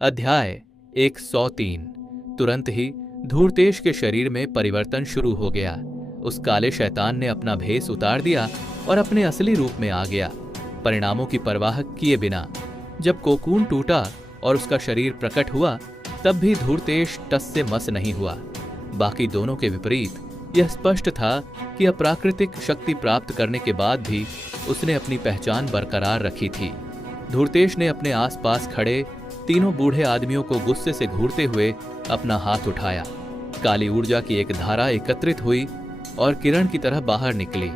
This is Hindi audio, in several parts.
अध्याय 103। तुरंत ही धूर्तेश के शरीर में परिवर्तन शुरू हो गया। उस काले शैतान ने अपना भेष उतार दिया और अपने असली रूप में आ गया, परिणामों की परवाह किए बिना। जब कोकून टूटा और उसका शरीर प्रकट हुआ, तब भी धूर्तेश टस से मस नहीं हुआ। बाकी दोनों के विपरीत यह स्पष्ट था कि अप्राकृतिक शक्ति प्राप्त करने के बाद भी उसने अपनी पहचान बरकरार रखी थी। धूर्तेश ने अपने आसपास खड़े तीनों बूढ़े आदमियों को गुस्से से घूरते हुए अपना हाथ उठाया। काली ऊर्जा की एक धारा एकत्रित हुई और किरण की तरह बाहर निकली।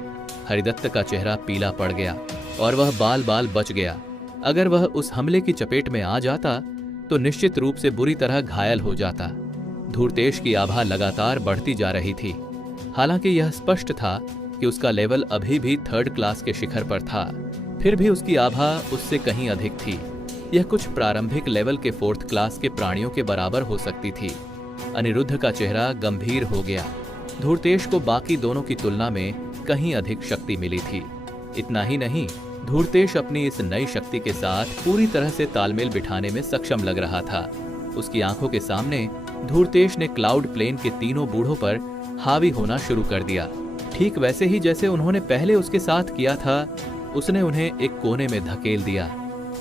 हरिदत्त का चेहरा पीला पड़ गया और वह बाल बाल बच गया। अगर वह उस हमले की चपेट में आ जाता तो निश्चित रूप से बुरी तरह घायल हो जाता। धूर्तेश की आभा लगातार बढ़ती जा रही थी। हालांकि यह स्पष्ट था कि उसका लेवल अभी भी 3rd क्लास के शिखर पर था, फिर भी उसकी आभा उससे कहीं अधिक थी। यह कुछ प्रारंभिक लेवल के 4th क्लास के प्राणियों के बराबर हो सकती थी। अनिरुद्ध का चेहरा गंभीर हो गया। धूर्तेश को बाकी दोनों की तुलना में कहीं अधिक शक्ति मिली थी। इतना ही नहीं, धूर्तेश अपनी इस नई शक्ति के साथ पूरी तरह से तालमेल बिठाने में सक्षम लग रहा था। उसकी आंखों के सामने धूर्तेश ने क्लाउड प्लेन के तीनों बूढ़ों पर हावी होना शुरू कर दिया। ठीक वैसे ही जैसे उन्होंने पहले उसके साथ किया था। उसने उन्हें एक कोने में धकेल दिया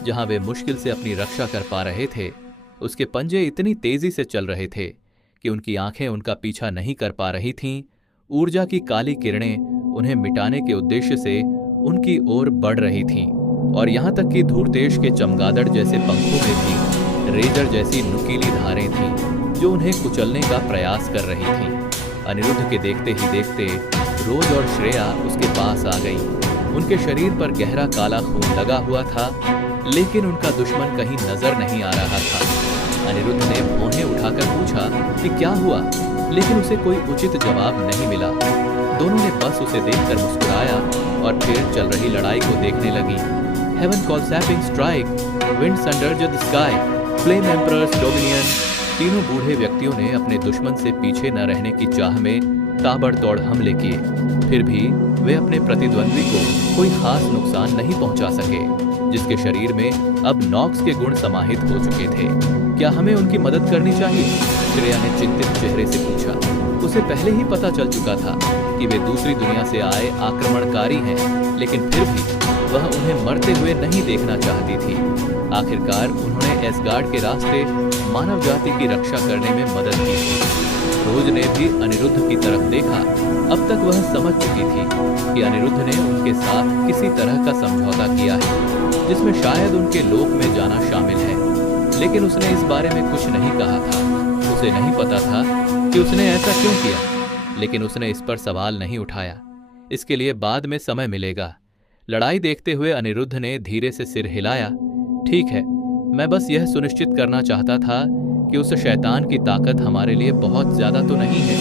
जहां वे मुश्किल से अपनी रक्षा कर पा रहे थे। उसके पंजे इतनी तेजी से चल रहे थे कि उनकी आंखें उनका पीछा नहीं कर पा रही थीं। ऊर्जा की काली किरणें उन्हें मिटाने के उद्देश्य से उनकी ओर बढ़ रही थीं और यहां तक कि धूर्तेश के चमगादड़ जैसे पंखों में भी रेजर जैसी नुकीली धारें थीं जो उन्हें कुचलने का प्रयास कर रही थीं। अनिरुद्ध के देखते ही देखते रोज और श्रेया उसके पास आ गई। उनके शरीर पर गहरा काला खून लगा हुआ था, लेकिन उनका दुश्मन कहीं नजर नहीं आ रहा था। अनिरुद्ध ने भौहें उठाकर पूछा कि क्या हुआ, लेकिन उसे कोई उचित जवाब नहीं मिला। दोनों ने बस उसे देखकर मुस्कुराया और फिर चल रही लड़ाई को देखने लगी। Heaven call sapping strike, winds under the sky, flame emperor's dominion. तीनों बूढ़े व्यक्तियों ने अपने दुश्मन से पीछे न रहने की चाह में ताबड़तोड़ हमले किए। फिर भी वे अपने प्रतिद्वंद्वी को कोई खास नुकसान नहीं पहुंचा सके, जिसके शरीर में अब नॉक्स के गुण समाहित हो चुके थे। क्या हमें उनकी मदद करनी चाहिए? श्रेया ने चिंतित चेहरे से पूछा। उसे पहले ही पता चल चुका था कि वे दूसरी दुनिया से आए आक्रमणकारी हैं, लेकिन फिर भी वह उन्हें मरते हुए नहीं देखना चाहती थी। आखिरकार उन्होंने एसगार्ड के रास्ते मानव जाति की रक्षा करने में मदद की थी। रोज ने भी अनिरुद्ध की तरफ देखा। अब तक वह समझ चुकी थी कि अनिरुद्ध ने उनके साथ किसी तरह का समझौता किया है, जिसमें शायद उनके लोक में जाना शामिल है, लेकिन उसने इस बारे में कुछ नहीं कहा था। उसे नहीं पता था कि उसने ऐसा क्यों किया, लेकिन उसने इस पर सवाल नहीं उठाया। इसके लिए बाद में समय मिलेगा। लड़ाई देखते हुए अनिरुद्ध ने धीरे से सिर हिलाया। ठीक है, मैं बस यह सुनिश्चित करना चाहता था कि उस शैतान की ताकत हमारे लिए बहुत ज्यादा तो नहीं है।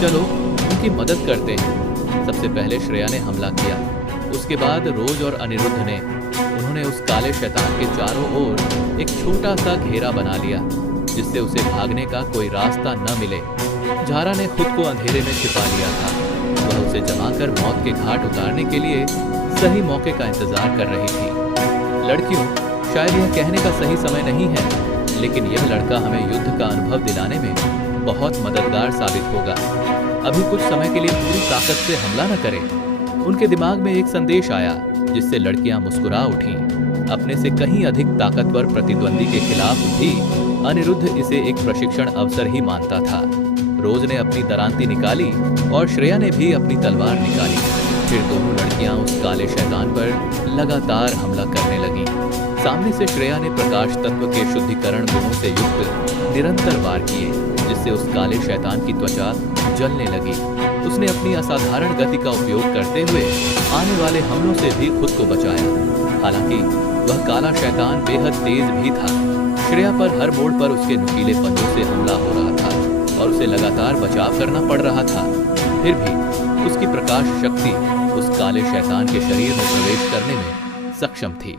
चलो उनकी मदद करते हैं। सबसे पहले श्रेया ने हमला किया, उसके बाद रोज और अनिरुद्ध ने। उन्होंने उस काले शैतान के चारों ओर एक छोटा सा घेरा बना लिया, जिससे उसे भागने का कोई रास्ता न मिले। झारा ने खुद को अंधेरे में छिपा लिया था। वह उसे जमाकर मौत के घाट उतारने के लिए सही मौके का इंतजार कर रही थी। लड़कियों, शायद यह कहने का सही समय नहीं है, लेकिन यह लड़का हमें युद्ध का अनुभव दिलाने में बहुत मददगार साबित होगा। अभी कुछ समय के लिए पूरी ताकत से हमला न करें। उनके दिमाग में एक संदेश आया, जिससे लड़कियां मुस्कुरा उठीं। अपने से कहीं अधिक ताकतवर प्रतिद्वंदी के खिलाफ भी अनिरुद्ध इसे एक प्रशिक्षण अवसर ही मानता था। रोज ने अपनी दरांती निकाली और श्रेया ने भी अपनी तलवार निकाली। फिर दोनों लड़कियां उस काले शैतान पर लगातार हमला करने लगीं। सामने से श्रेया ने प्रकाश तत्व के शुद्धिकरण गुणों से युक्त निरंतर वार किए, जिससे उस काले शैतान की त्वचा जलने लगी। उसने अपनी असाधारण गति का उपयोग करते हुए आने वाले हमलों से भी खुद को बचाया। हालांकि वह काला शैतान बेहद तेज भी था। श्रेया पर हर मोड़ पर उसके नुकीले पंजों से हमला हो रहा था और उसे लगातार बचाव करना पड़ रहा था। फिर भी उसकी प्रकाश शक्ति उस काले शैतान के शरीर में प्रवेश करने में सक्षम थी।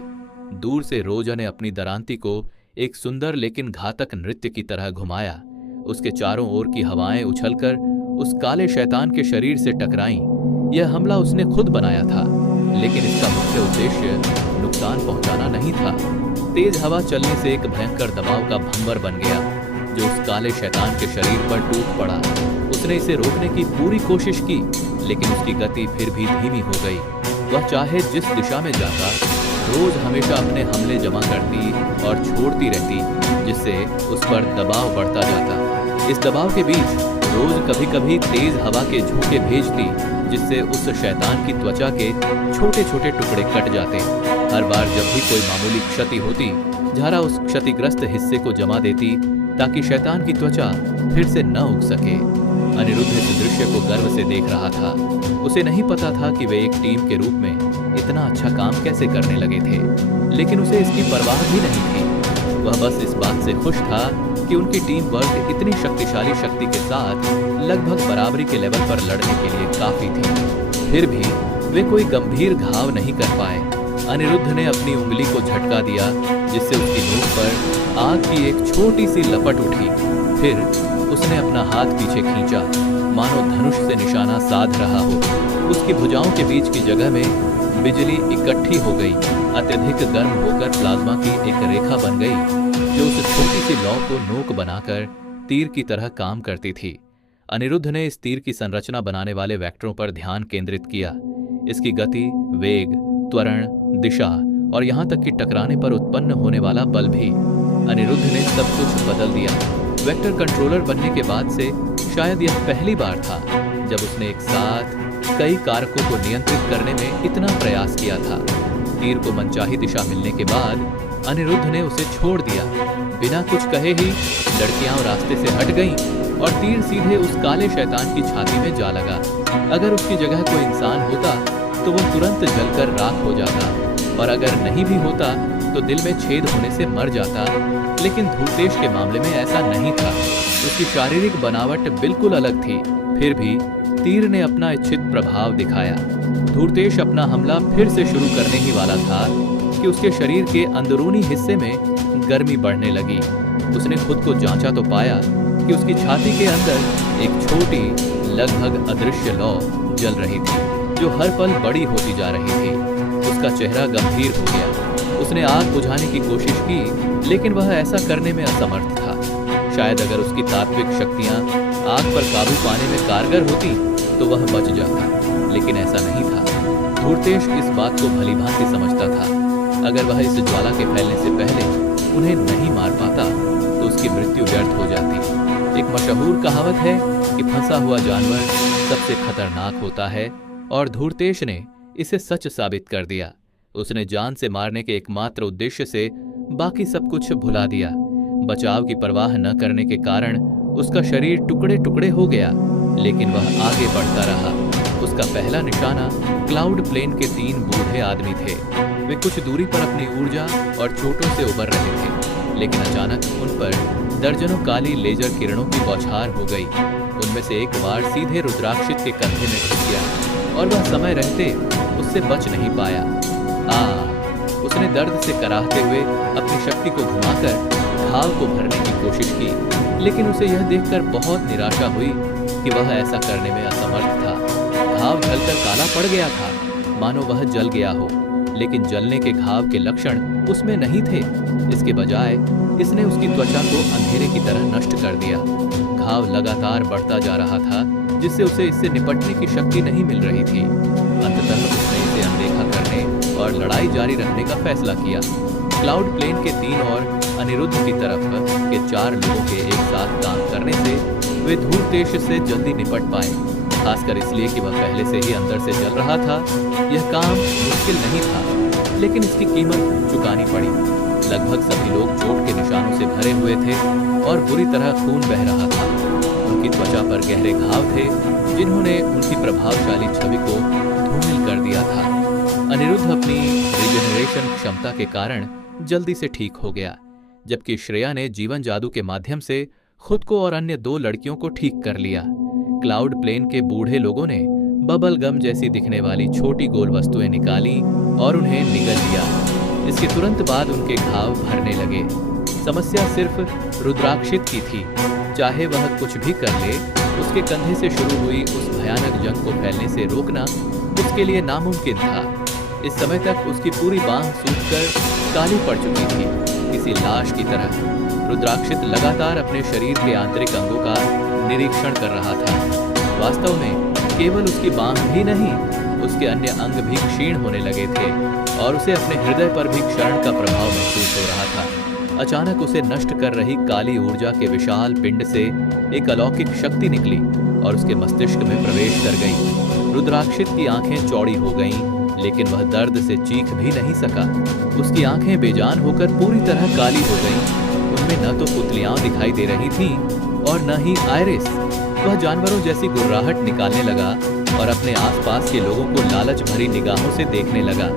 दूर से रोजा ने अपनी दरांती को एक सुंदर लेकिन घातक नृत्य की तरह घुमाया। उसके चारों ओर की हवाएं उछलकर उस काले शैतान के शरीर से टकराईं। यह हमला उसने खुद बनाया था, लेकिन इसका मुख्य उद्देश्य नुकसान पहुंचाना नहीं था। तेज हवा चलने से एक भयंकर दबाव का भंवर बन गया जो उस काले शैतान के शरीर पर टूट पड़ा। उसने इसे रोकने की पूरी कोशिश की, लेकिन उसकी गति फिर भी धीमी हो गई। वह चाहे जिस दिशा में जाता, रोज हमेशा अपने हमले जमा करती और छोड़ती रहती, जिससे उस पर दबाव बढ़ता जाता। इस दबाव के बीच रोज कभी कभी तेज हवा के झोंके भेजती, जिससे उस शैतान की त्वचा के छोटे छोटे टुकड़े कट जाते। हर बार जब भी कोई मामूली क्षति होती, झारा उस क्षतिग्रस्त हिस्से को जमा देती ताकि शैतान की त्वचा फिर से न उग सके। अनिरुद्ध इस दृश्य को गर्व से देख रहा था। उसे नहीं पता था कि वे एक टीम के रूप में इतना अच्छा काम कैसे करने लगे थे, लेकिन उसे इसकी परवाह भी नहीं थी। वह बस इस बात से खुश था कि उनकी टीम वर्क इतनी शक्तिशाली शक्ति के साथ लगभग बराबरी के लेवल पर लड़ने के लिए काफी थी। फिर भी वे कोई गंभीर घाव नहीं कर पाए। अनिरुद्ध ने अपनी उंगली को झटका दिया, जिससे उसकी नोक पर आग की एक छोटी सी लपट उठी। फिर उसने अपना हाथ पीछे खींचा, मानो धनुष से निशाना साध रहा हो। उसकी भुजाओं के बीच की जगह में बिजली इकट्ठी हो गई। अत्यधिक गर्म होकर प्लाज्मा की एक रेखा बन गई, जो उस छोटी सी लौ को नोक बनाकर तीर की तरह काम करती थी। अनिरुद्ध ने इस तीर की संरचना बनाने वाले वेक्टरों पर ध्यान केंद्रित किया। इसकी गति, वेग, त्वरण, दिशा और यहाँ तक कि टकराने पर उत्पन्न होने वाला बल भी। अनिरुद्ध ने सब कुछ बदल दिया। वेक्टर कंट्रोलर बनने के बाद से शायद यह पहली बार था जब उसने एक साथ कई कारकों को नियंत्रित करने में इतना प्रयास किया था। तीर को मनचाही दिशा मिलने के बाद अनिरुद्ध ने उसे छोड़ दिया। बिना कुछ कहे ही लड़कियां रास्ते से हट गईं और तीर सीधे उस काले शैतान की छाती में जा लगा। अगर उसकी जगह कोई इंसान होता तो वो तुरंत जलकर राख हो जाता, और अगर नहीं भी होता तो दिल में छेद होने से मर जाता। लेकिन धूर्तेश के मामले में ऐसा नहीं था। उसकी शारीरिक बनावट बिल्कुल अलग थी। फिर भी तीर ने अपना इच्छित प्रभाव दिखाया। धूर्तेश अपना हमला फिर से शुरू करने ही वाला था कि उसके शरीर के अंदरूनी हिस्से में गर्मी बढ़ने लगी। उसने खुद को जांचा तो पाया कि उसकी छाती के अंदर एक छोटी, लगभग अदृश्य लौ जल रही थी, जो हर पल बड़ी होती जा रही थी। उसका चेहरा गंभीर हो गया। उसने आग बुझाने की कोशिश की, लेकिन वह ऐसा करने में असमर्थ था। शायद अगर उसकी तात्विक शक्तियां आग पर काबू पाने में कारगर होती तो वह बच जाता, लेकिन ऐसा नहीं था। धूर्तेश इस बात को भलीभांति समझता था। अगर वह इस ज्वाला के फैलने से पहले उन्हें नहीं मार पाता तो उसकी मृत्यु व्यर्थ हो जाती। एक मशहूर कहावत है कि फंसा हुआ जानवर सबसे खतरनाक होता है, और धूर्तेश ने इसे सच साबित कर दिया। उसने जान से मारने के एकमात्र उद्देश्य से बाकी सब कुछ भुला दिया। बचाव की परवाह न करने के कारण उसका शरीर टुकड़े टुकड़े हो गया, लेकिन वह आगे बढ़ता रहा। उसका पहला निशाना क्लाउड प्लेन के 3 बूढ़े आदमी थे। वे कुछ दूरी पर अपनी ऊर्जा और चोटों से उबर रहे थे, लेकिन अचानक उन पर दर्जनों काली लेजर किरणों की बौछार हो गई। उनमें से एक बार सीधे रुद्राक्षित के कंधे में घुस गया और वह समय रहते उससे बच नहीं पाया। उसने दर्द से कराहते हुए अपनी शक्ति को घुमाकर घाव को भरने की कोशिश की, लेकिन उसे यह देखकर बहुत निराशा हुई कि वह ऐसा करने में असमर्थ था। घाव जलकर काला पड़ गया था, मानो वह जल गया हो, लेकिन जलने के घाव के लक्षण उसमें नहीं थे। इसके बजाय इसने उसकी त्वचा को अंधेरे की तरह नष्ट कर दिया। घाव लगातार बढ़ता जा रहा था, जिससे उसे इससे निपटने की शक्ति नहीं मिल रही थी। अंततः उसने इसे अनदेखा करने और लड़ाई जारी रखने का फैसला किया। क्लाउड प्लेन के 3 और अनिरुद्ध की तरफ के 4 लोगों के एक साथ काम करने से वे धूर्तेश से जल्दी निपट पाए, खासकर इसलिए कि वह पहले से ही अंदर से जल रहा था। यह काम मुश्किल नहीं था, लेकिन इसकी कीमत चुकानी पड़ी। लगभग सभी लोग चोट के निशानों से भरे हुए थे और बुरी तरह खून बह रहा था। उनकी त्वचा पर गहरे घाव थे, जिन्होंने उनकी प्रभावशाली छवि को धूमिल कर दिया था। अनिरुद्ध अपनी रिजेनरेशन क्षमता के कारण जल्दी से ठीक हो गया, जबकि श्रेया ने जीवन जादू के माध्यम से खुद को और अन्य 2 लड़कियों को ठीक कर लिया। क्लाउड प्लेन के बूढ़े लोगों ने बबल गम जैसी दिखने वाली छोटी गोल वस्तुएं निकाली और उन्हें निगल लिया। इसके तुरंत बाद उनके घाव भरने लगे। समस्या सिर्फ रुद्राक्षित की थी। चाहे वह कुछ भी कर ले, उसके कंधे से शुरू हुई उस भयानक जंग को फैलने से रोकना उसके लिए नामुमकिन था। इस समय तक उसकी पूरी बांह सूखकर काली पड़ चुकी थी, किसी लाश की तरह। रुद्राक्षित लगातार अपने शरीर के आंतरिक अंगों का निरीक्षण कर रहा था। वास्तव में केवल उसकी बांह ही नहीं, उसके अन्य अंग भी क्षीण होने लगे थे और उसे अपने हृदय पर भी क्षरण का प्रभाव महसूस हो रहा था। अचानक उसे नष्ट कर रही काली ऊर्जा के विशाल पिंड से एक अलौकिक शक्ति निकली और उसके मस्तिष्क में प्रवेश कर गई। रुद्राक्षित की आंखें चौड़ी हो गईं, लेकिन वह दर्द से चीख भी नहीं सका। उसकी आंखें बेजान होकर पूरी तरह काली हो गईं। उनमें न तो पुतलियां दिखाई दे रही थीं और न ही आयरिस। वह जानवरों जैसी गुर्राहट निकालने लगा और अपने आसपास के लोगों को लालच भरी निगाहों से देखने लगा।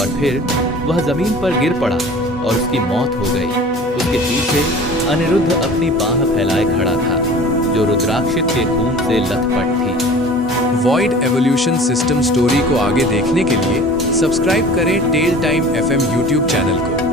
और फिर वह जमीन पर गिर पड़ा और उसकी मौत हो गई। उसके पीछे अनिरुद्ध अपनी बाह फैलाए खड़ा था, जो रुद्राक्षित के खून से लथपथ थी। वॉइड एवोल्यूशन सिस्टम स्टोरी को आगे देखने के लिए सब्सक्राइब करें Tale Time FM YouTube channel को।